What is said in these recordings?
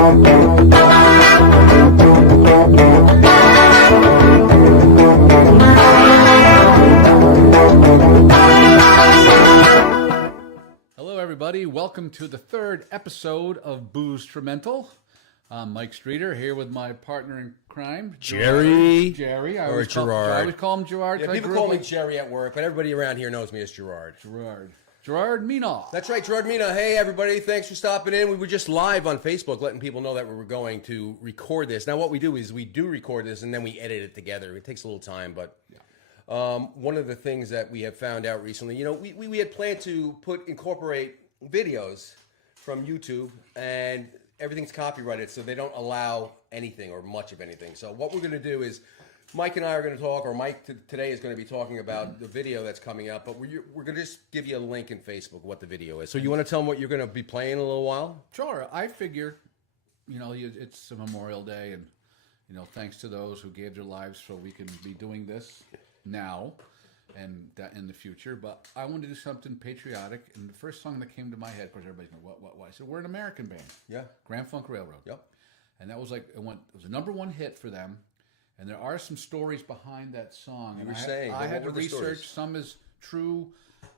Hello, everybody. Welcome to the third episode of Boozetrumental. I'm Mike Streeter here with my partner in crime, Jerry. Jerry. I Or always Gerard. I always call him Gerard. Yeah, people call me Jerry at work, but everybody around here knows me as Gerard. Gerard Mina. That's right, Gerard Mina. Hey, everybody. Thanks for stopping in. We were just live on Facebook letting people know that we were going to record this. Now, what we do is we do record this, and then we edit it together. It takes a little time, but one of the things that we have found out recently, you know, we had planned to incorporate videos from YouTube, and everything's copyrighted, so they don't allow anything or much of anything. So what we're going to do is Mike and I are going to talk, or Mike today is going to be talking about the video that's coming up, but we're going to just give you a link in Facebook what the video is. So you want to tell them what you're going to be playing in a little while? Sure. I figure, you know, it's a Memorial Day, and, you know, thanks to those who gave their lives so we can be doing this now and that in the future. But I wanted to do something patriotic, and the first song that came to my head, of course, everybody's going, what? I said, we're an American band. Yeah. Grand Funk Railroad. Yep. And that was like, it was a #1 hit for them. And there are some stories behind that song. You were saying. I had to research. Stories? Some is true,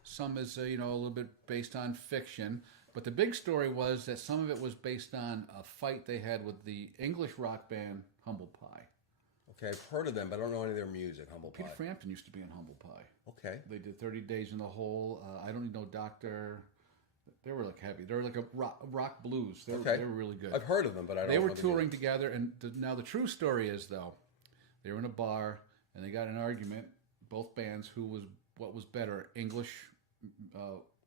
some is you know, a little bit based on fiction. But the big story was that some of it was based on a fight they had with the English rock band Humble Pie. Okay, I've heard of them, but I don't know any of their music. Humble Pie. Peter Frampton used to be in Humble Pie. Okay. They did 30 Days in the Hole. I Don't Need No Doctor. They were like heavy. They were like a rock blues. They were really good. I've heard of them, but I don't know. They were touring together, and now the true story is, though, they were in a bar, and they got in an argument, both bands, what was better, English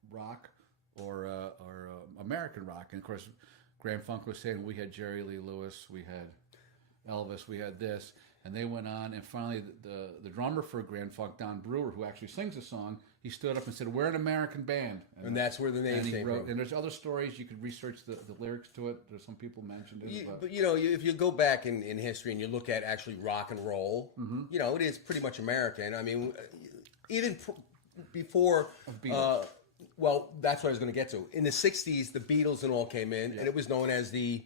rock or American rock. And, of course, Grand Funk was saying, we had Jerry Lee Lewis, we had Elvis, we had this. And they went on, and finally the drummer for Grand Funk, Don Brewer, who actually sings the song, he stood up and said, we're an American band. And that's where the name came from. And there's other stories. You could research the lyrics to it. There's some people mentioned it. But you know, if you go back in history and you look at actually rock and roll, you know, it is pretty much American. I mean, even before, well, that's what I was going to get to. In the 60s, the Beatles and all came in, and it was known as the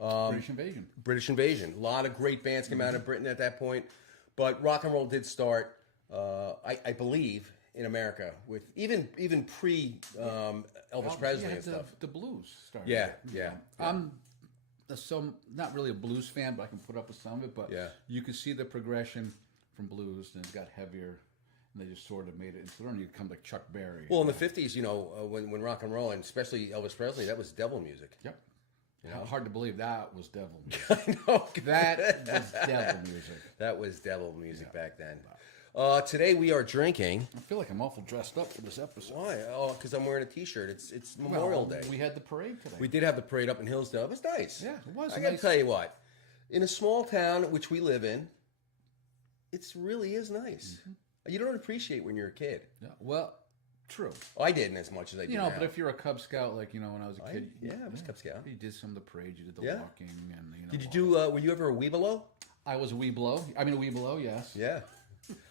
British Invasion. A lot of great bands came out of Britain at that point, but rock and roll did start, I believe, in America with even pre Elvis Presley and stuff. The blues started. Yeah. I'm not really a blues fan, but I can put up with some of it. But you can see the progression from blues, and it got heavier, and they just sort of made it. And so then you come like Chuck Berry. Well, in the 50s, you know, when rock and roll, and especially Elvis Presley, that was devil music. Yep. You know? Hard to believe that was devil music. I know. That was devil music. That was devil music back then. Today we are drinking. I feel like I'm awful dressed up for this episode. Why? Oh, because I'm wearing a T-shirt. It's Memorial Day. We had the parade today. We did have the parade up in Hillsdale. It was nice. Yeah, it was. I got to tell you what, in a small town which we live in, it really is nice. Mm-hmm. You don't appreciate when you're a kid. Yeah, well, true. I didn't as much as I do now. But if you're a Cub Scout, like, you know, when I was a kid. I was Cub Scout. You did some of the parades. You did the walking. And, you know, did you do, were you ever a Weebelo? I was a Weebelo. I mean, a Weebelo, yes. Yeah.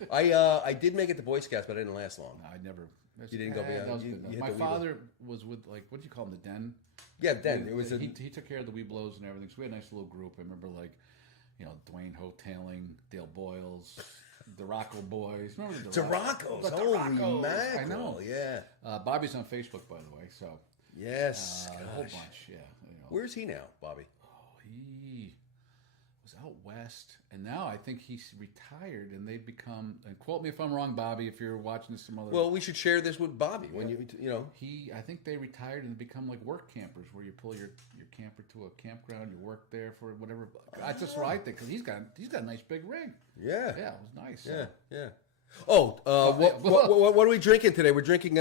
I did make it to Boy Scouts, but I didn't last long. No, I never. You didn't go beyond. That was good. My father was with, like, what do you call them, the Den? Yeah, Den. It was he took care of the Weebelos and everything. So we had a nice little group. I remember, like, you know, Dwayne Hoteling, Dale Boyles, the Rocco Boys. Remember the Rocco's? Holy mackerel! I know. Yeah. Bobby's on Facebook, by the way. So yes, a whole bunch. Yeah. You know. Where's he now, Bobby? Oh, he was out west, and now I think he's retired, and they've become. And quote me if I'm wrong, Bobby, if you're watching this some other. Well, we should share this with Bobby when you know. I think they retired and become like work campers, where you pull your camper to a campground, you work there for whatever. That's just what I think, because he's got a nice big rig. Yeah. Yeah, it was nice. Yeah. Oh, what are we drinking today? We're drinking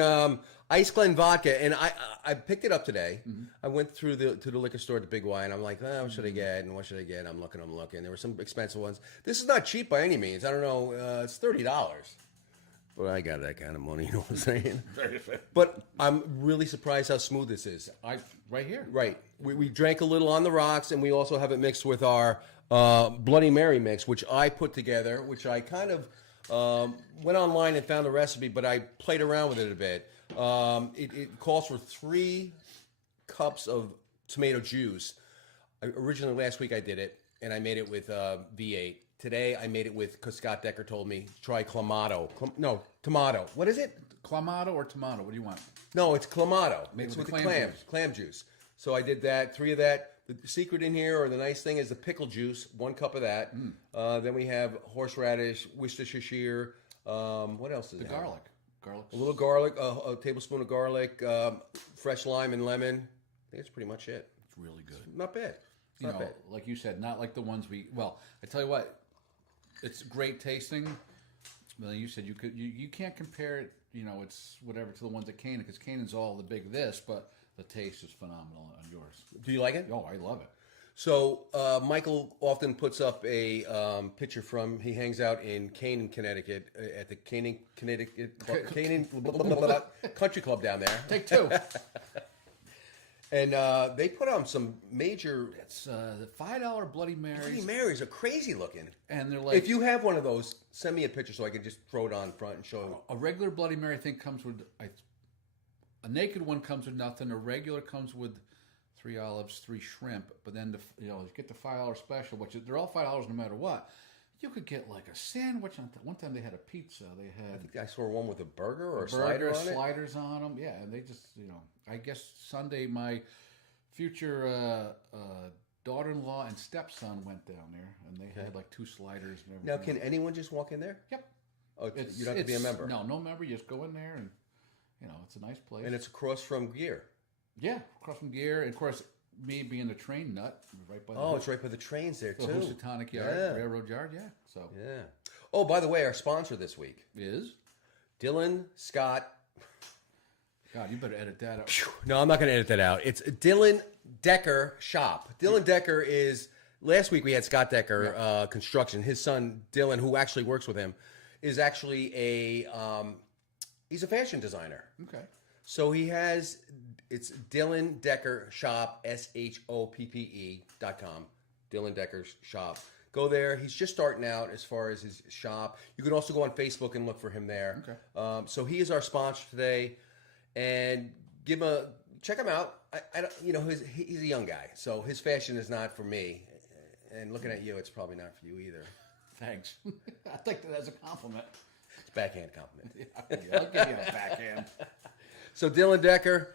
Ice Glen vodka, and I picked it up today. Mm-hmm. I went through to the liquor store at the Big Y, and I'm like, what should I get? And what should I get? I'm looking. There were some expensive ones. This is not cheap by any means. I don't know. It's $30. But I got that kind of money, you know what I'm saying? But I'm really surprised how smooth this is. Right here. Right. We drank a little on the rocks, and we also have it mixed with our Bloody Mary mix, which I put together, which I kind of went online and found the recipe, but I played around with it a bit. It calls for 3 cups of tomato juice. Originally last week I did it, and I made it with V8. Today I made it with, because Scott Decker told me, try Clamato. No, tomato. What is it? Clamato or tomato? What do you want? No, it's Clamato. Made It's with with the the clam juice. clam juice. So I did that, 3 of that. The secret in here, or the nice thing, is the pickle juice, 1 cup of that. Then we have horseradish, Worcestershire. What else is The there? garlic. A little garlic, a tablespoon of garlic, fresh lime and lemon. I think that's pretty much it. It's really good. Not bad. It's You not know, bad. like you said, not like the ones we. Well, I tell you what, it's great tasting. Well, you said you can't compare it. You know, it's whatever to the ones at Kanan, because Kanan's all the big this, but the taste is phenomenal on yours. Do you like it? Oh, I love it. So Michael often puts up a picture from. He hangs out in Canaan, Connecticut, at the Canaan, Connecticut, Canaan Country Club down there. Take 2. And they put on some major. It's the $5 Bloody Marys, Bloody Marys are crazy looking. and they're like If you have one of those, send me a picture so I can just throw it on front and show. a regular Bloody Mary. I think comes with a naked one comes with nothing. A regular comes with 3 olives, 3 shrimp. But then you get the $5 special, which they're all $5 no matter what. You could get like a sandwich. One time they had a pizza. They had I think I saw one with a burger or a burger, slider on it. sliders on them. Yeah, and they just I guess Sunday my future daughter-in-law and stepson went down there, and they had like 2 sliders and everything. Now, can anyone just walk in there? Yep. Oh, you don't have to be a member. No member. You just go in there, and it's a nice place. And it's across from Gear. Yeah, across from Gear, and of course, me being a train nut, right by the Oh, it's right by the trains there the too. Housatonic Yard, Yeah. Railroad Yard. Yeah, so Yeah. Oh, by the way, our sponsor this week, is Dylan Scott. God. You better edit that out. No, I'm not going to edit that out. It's Dylan Decker Shop. Dylan Decker is. Last week we had Scott Decker Construction. His son Dylan, who actually works with him, is actually he's a fashion designer. Okay. So he has. It's Dylan Decker Shop, SHOPPE.com. Dylan Decker's Shop. Go there. He's just starting out as far as his shop. You can also go on Facebook and look for him there. Okay. So he is our sponsor today, and check him out. I don't, he's a young guy, so his fashion is not for me. And looking at you, it's probably not for you either. Thanks. I take that as a compliment. It's a backhand compliment. Yeah, I'll give you a backhand. So Dylan Decker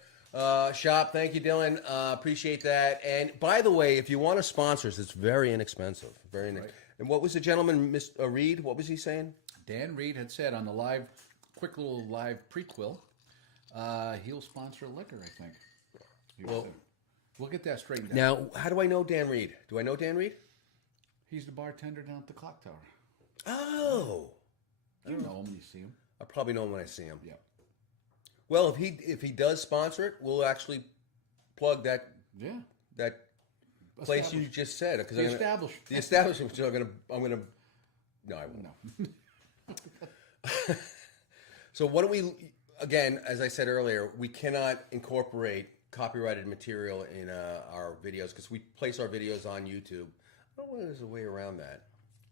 Shop, thank you, Dylan. Appreciate that. And by the way, if you want to sponsor us, it's very inexpensive. Very inexpensive. And what was the gentleman, Mr. Reed? What was he saying? Dan Reed had said on the quick little live prequel, he'll sponsor liquor, I think. We'll get that straightened out. Now, how do I know Dan Reed? Do I know Dan Reed? He's the bartender down at the Clock Tower. Oh. You know him when you see him. I probably know him when I see him. Yeah. Well, if he does sponsor it, we'll actually plug that Yeah. place you just said. Because The establishment. The establishment. So I'm gonna. No, I won't. No. So what do we? Again, as I said earlier, we cannot incorporate copyrighted material in our videos because we place our videos on YouTube. I don't know if there's a way around that.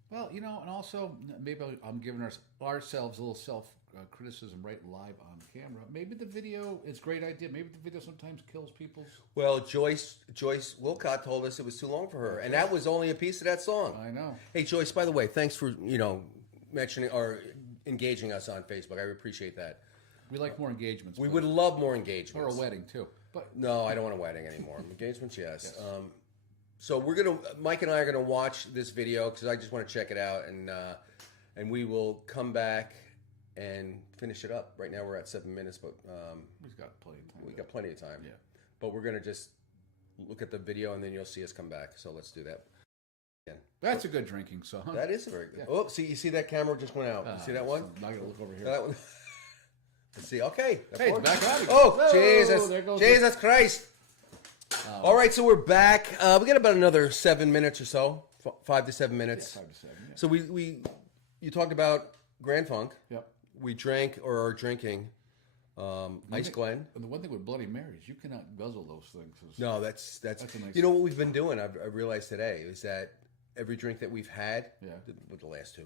Well, and also maybe I'm giving ourselves a little self-criticism right live on camera. Maybe the video is a great idea. Maybe the video sometimes kills people's... Well, Joyce Wilcott told us it was too long for her, and that was only a piece of that song. I know. Hey, Joyce, by the way, thanks for, mentioning or engaging us on Facebook. I appreciate that. We like more engagements. We but- would love more engagements. Or a wedding, too. But No, I don't want a wedding anymore. Engagements, yes. So Mike and I are gonna watch this video because I just want to check it out, and we will come back and finish it up. Right now we're at 7 minutes, but we've got plenty of time. we got plenty of time. Yeah. But we're gonna just look at the video and then you'll see us come back. So let's do that. Again. That's a good drinking song. That is a very good. Oh, you see that camera just went out. You see that one? I'm not going to look over here. That one. Let's see. Okay. Hey, it's back on again. Oh, Whoa, Jesus. there goes Jesus Christ. All right, so we're back. We got about another 7 minutes or so, 5 to 7 minutes. 5 to 7, yeah. So you talked about Grand Funk. Yep. We drank or are drinking Ice Glen. And the one thing with Bloody Marys, you cannot guzzle those things. No, that's a nice you know what we've been doing. I realized today is that every drink that we've had, with the last 2,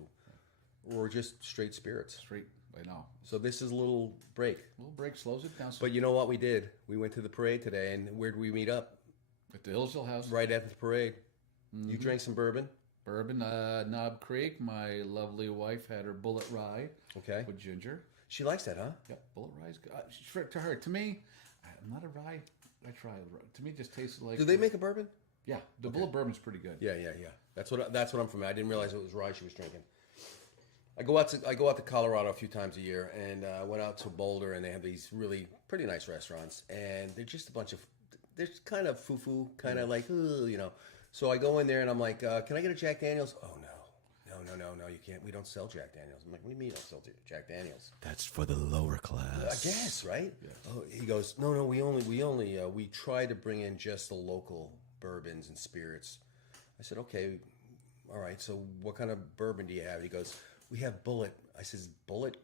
were just straight spirits. Straight, I know. So this is a little break. A little break slows it down. But you know what we did? We went to the parade today, and where did we meet up? At the Hillsdale House. Right after the parade. You drank some bourbon? Bourbon, Knob Creek. My lovely wife had her Bullet Rye. Okay. With ginger. She likes that, huh? Yeah, Bullet Rye's good. To her, to me, I'm not a rye. I try it. To me, it just tastes like. Do they make a bourbon? Yeah, the Bullet Bourbon's pretty good. Yeah. That's what I'm familiar. I didn't realize it was rye she was drinking. I go out to Colorado a few times a year, and I went out to Boulder, and they have these really pretty nice restaurants, and they're just a bunch of, they're kind of foo-foo, kind of like, you know. So I go in there, and I'm like, can I get a Jack Daniels? Oh, no, you can't. We don't sell Jack Daniels. I'm like, what do you mean you don't sell Jack Daniels? That's for the lower class. I guess, right? Yeah. Oh, he goes, no, we try to bring in just the local bourbons and spirits. I said, okay, all right, so what kind of bourbon do you have? He goes, we have Bullet. I says, Bullet?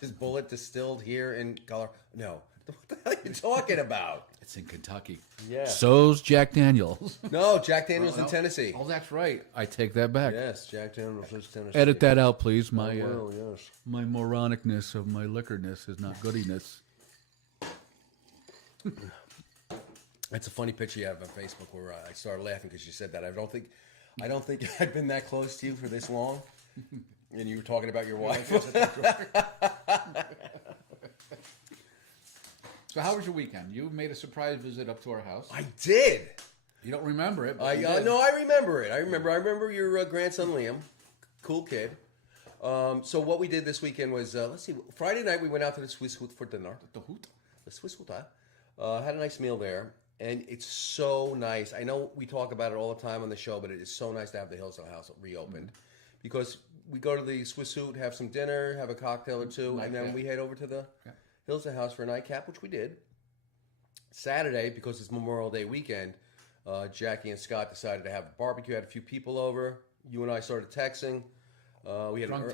Is Bullet distilled here in Colorado? No. What the hell are you talking about? It's in Kentucky. Yeah. So's Jack Daniels. No, Jack Daniels in Tennessee. Oh, that's right. I take that back. Yes, Jack Daniels is Tennessee. Edit that out, please. My yes. my moronicness of my liquorness is not goodiness. That's a funny picture you have on Facebook where I started laughing because you said that. I don't think I've been that close to you for this long. And you were talking about your wife. So how was your weekend? You made a surprise visit up to our house. I did. You don't remember it, but you did. No, I remember it. I remember your grandson Liam, cool kid. So what we did this weekend was let's see. Friday night we went out to the Swiss Hut for dinner. The Swiss Hut. Had a nice meal there, and it's so nice. I know we talk about it all the time on the show, but it is so nice to have the Hillsdale House reopened because we go to the Swiss Hut, have some dinner, have a cocktail or two, and then we head over to the Hillsdale House for a nightcap, which we did. Saturday, because it's Memorial Day weekend, Jackie and Scott decided to have a barbecue. Had a few people over. You and I started texting. We had drunk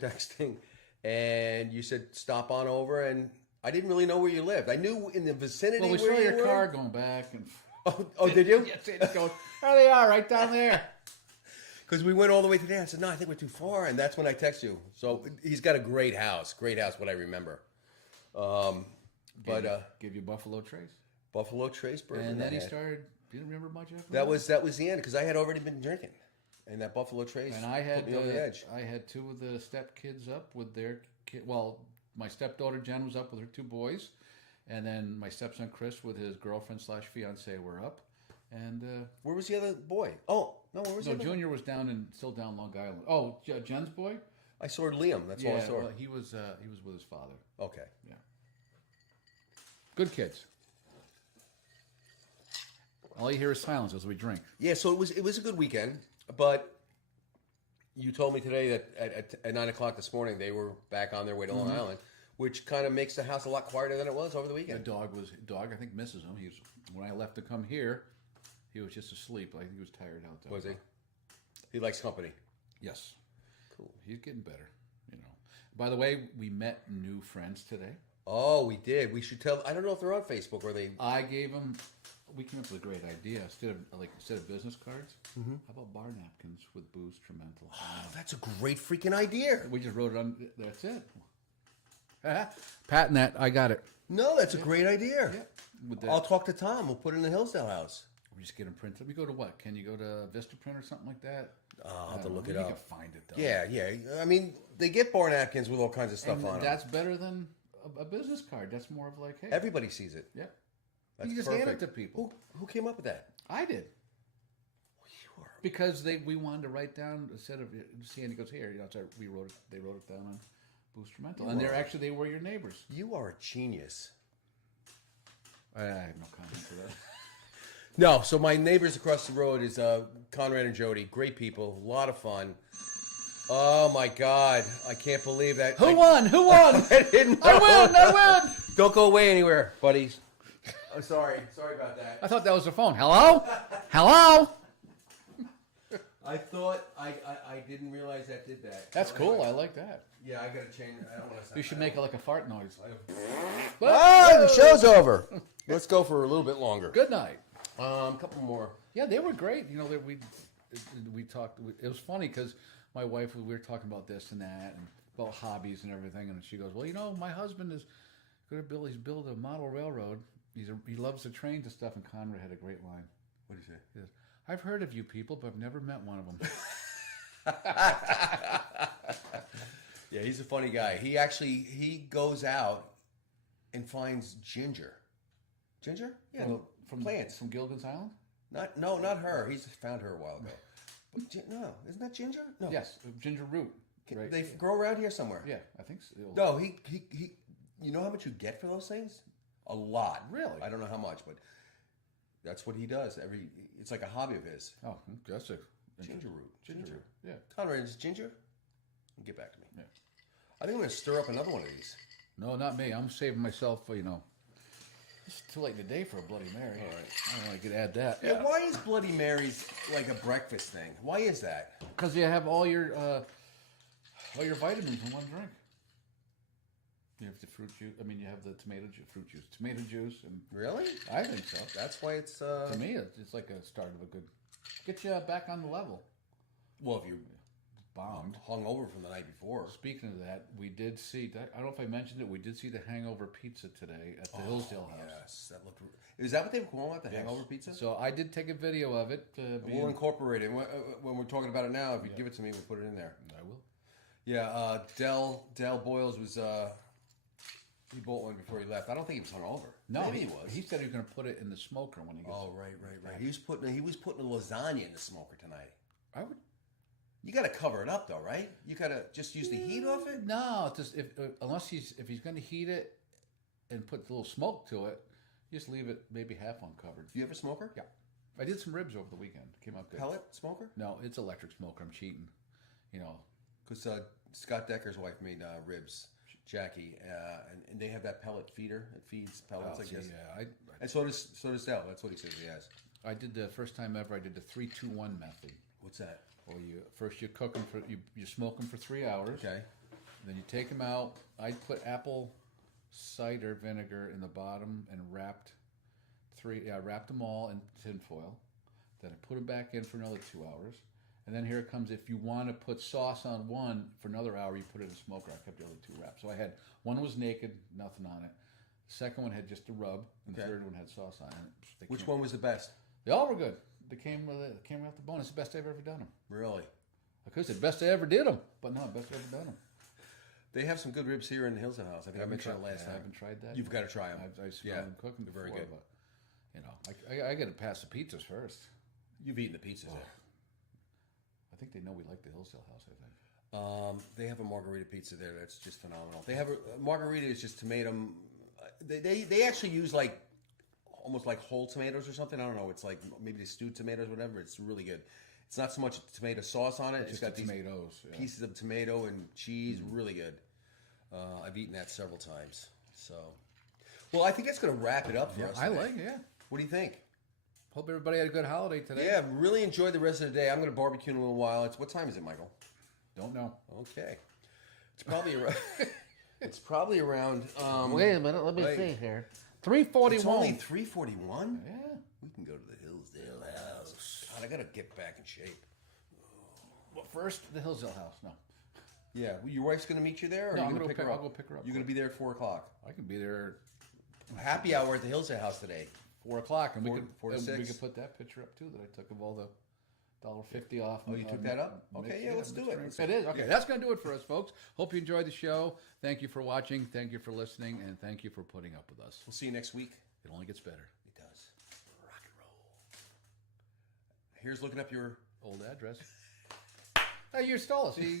texting, and you said stop on over. And I didn't really know where you lived. I knew in the vicinity. Well, we where saw you your were. car going back, and oh, did you? Yes, it's going. There they are, right down there. Because we went all the way to there. I said, no, I think we're too far. And that's when I text you. So he's got a great house. Great house, what I remember. Give you Buffalo Trace. Buffalo Trace bourbon. And then he started, didn't remember much after that was the end, because I had already been drinking. And that Buffalo Trace and I had put me on the edge. I had two of the step kids up with their kid. Well, my stepdaughter Jen was up with her two boys. And then my stepson Chris with his girlfriend / fiance were up. And where was the other boy? Oh, no, where was he? No, Junior was still down Long Island. Oh, Jen's boy? I saw Liam. That's all I saw. Well, he was with his father. Okay. Yeah. Good kids. All you hear is silence as we drink. Yeah, so it was a good weekend, but you told me today that at 9 o'clock this morning they were back on their way to Long Island, which kind of makes the house a lot quieter than it was over the weekend. The dog I think misses him. When I left to come here, he was just asleep. I think he was tired out there. Was he? He likes company. Yes. Cool. He's getting better, you know. By the way, we met new friends today. Oh, we did. We should tell. I don't know if they're on Facebook or they. I gave them. We came up with a great idea. Instead of business cards, how about bar napkins with Boozetrumental? Oh, that's a great freaking idea. We just wrote it on. That's it. Patent that. I got it. No, that's a great idea. Yeah. I'll talk to Tom. We'll put it in the Hillsdale House. We just get them printed. We go to what? Can you go to Vistaprint or something like that? I'll have to look it up. You can find it though. Yeah. I mean, they get bar napkins with all kinds of stuff on them. That's better than a business card. That's more of like, hey, everybody sees it. Yeah. That's you just perfect. hand it to people. Who came up with that? I did. You are. Because we wanted to write down instead of Sandy goes here. You know, so they wrote it down on Boozetrumental, and they were your neighbors. You are a genius. I have no comment for that. No, so my neighbors across the road is Conrad and Jody. Great people, a lot of fun. Oh my God, I can't believe that. Who won? I didn't know. I win! Don't go away anywhere, buddies. I'm sorry about that. I thought that was the phone. Hello? I thought I didn't realize that did that. That's cool. I like that. Yeah, I gotta change. I don't want to. You should make it like a fart noise. The show's over. Let's go for a little bit longer. Good night. A couple more. Yeah, they were great. You know, we talked. It was funny because my wife, we were talking about this and that and about hobbies and everything, and she goes, "Well, you know, my husband is going to build a model railroad he loves the trains and stuff. And Conrad had a great line. What did he say? He says, "I've heard of you people, but I've never met one of them." Yeah, he's a funny guy. He goes out and finds Ginger. Ginger? Yeah, from plants. From Gilligan's Island. Not her. He's found her a while ago. But no, isn't that Ginger? No. Yes, ginger root. Right. They grow around here somewhere. Yeah, I think so. No, he. You know how much you get for those things? A lot. Really? I don't know how much, but that's what he does. It's like a hobby of his. Oh, that's a Ginger root. Ginger. Yeah. Conrad, is Ginger? Get back to me. Yeah. I think I'm going to stir up another one of these. No, not me. I'm saving myself for, it's too late in the day for a Bloody Mary. All right. I don't know, I could add that. Yeah. Why is Bloody Mary's like a breakfast thing? Why is that? Because you have all your vitamins in one drink. You have the fruit juice. I mean, you have the fruit juice, tomato juice, and Really? I think so. That's why it's. To me, it's like a start of a good. Get you back on the level. Well, if you Bombed. hung over from the night before. Speaking of that, we did see. I don't know if I mentioned it. We did see the Hangover Pizza today at the Hillsdale House. Yes, that looked. Is that what they were calling it? The hangover pizza? So I did take a video of it. We'll incorporate it when we're talking about it now. If you give it to me, we'll put it in there. I will. Yeah, Dell Boyles was. He bought one before he left. I don't think he was hungover. No, Maybe he was. He said he was going to put it in the smoker when he gets. Oh, right. He was putting a lasagna in the smoker tonight. I would. You got to cover it up though, right? You got to just use the heat off it. No, just if he's going to heat it and put a little smoke to it, just leave it maybe half uncovered. Do you have a smoker? Yeah, I did some ribs over the weekend. Came out good. Pellet smoker? No, it's electric smoker. I'm cheating. Because Scott Decker's wife made ribs, Jackie, and they have that pellet feeder. It feeds pellets, I guess. Yeah, And so does Dell. That's what he says he has. I did the first time ever. I did the 3-2-1 method. What's that? Well, you cook them you smoke them for 3 hours. Okay. Then you take them out. I put apple cider vinegar in the bottom and wrapped them all in tin foil. Then I put them back in for another 2 hours. And then here it comes. If you want to put sauce on one for another hour, you put it in a smoker. I kept the other two wrapped. So I had one was naked, nothing on it. The second one had just a rub, and the third one had sauce on it. Which one was the best? They all were good. They came right off the bone. It's the best I've ever done them. Really? I could say best I ever did them, but no, best I ever done them. They have some good ribs here in the Hillsdale House. I think I mentioned it last time. I haven't tried that. You've got to try them. I've smelled them cooking before, very good. But I got to pass the pizzas first. You've eaten the pizzas there. I think they know we like the Hillsdale House. I think They have a margarita pizza there that's just phenomenal. They have a margarita is just tomato. They actually use almost like whole tomatoes or something. I don't know. It's like maybe the stewed tomatoes, whatever. It's really good. It's not so much tomato sauce on it. It's got these tomatoes, pieces of tomato and cheese. Really good. I've eaten that several times. So, well, I think that's going to wrap it up for us. I today. like it. Yeah. What do you think? Hope everybody had a good holiday today. Yeah, really enjoyed the rest of the day. I'm going to barbecue in a little while. What time is it, Michael? Don't know. Okay. It's probably around. It's probably around. Wait a minute. Let me see here. 3:41. It's only 3:41. Yeah. We can go to the Hillsdale House. God, I got to get back in shape. Well, first the Hillsdale House. No. Yeah, your wife's going to meet you there, or No, are you I'm going to gonna pick her up? I'll go pick her up. You're going to be there at 4:00. I can be there Happy hour at the Hillsdale House today. 4:00, and Four to we six. could put that picture up too that I took of all the $1.50 off. Oh, you took that up? Okay, yeah, let's do it. It is okay. That's going to do it for us, folks. Hope you enjoyed the show. Thank you for watching. Thank you for listening, and thank you for putting up with us. We'll see you next week. It only gets better. It does. Rock and roll. Here's looking up your Old address. Hey, you stole it. See.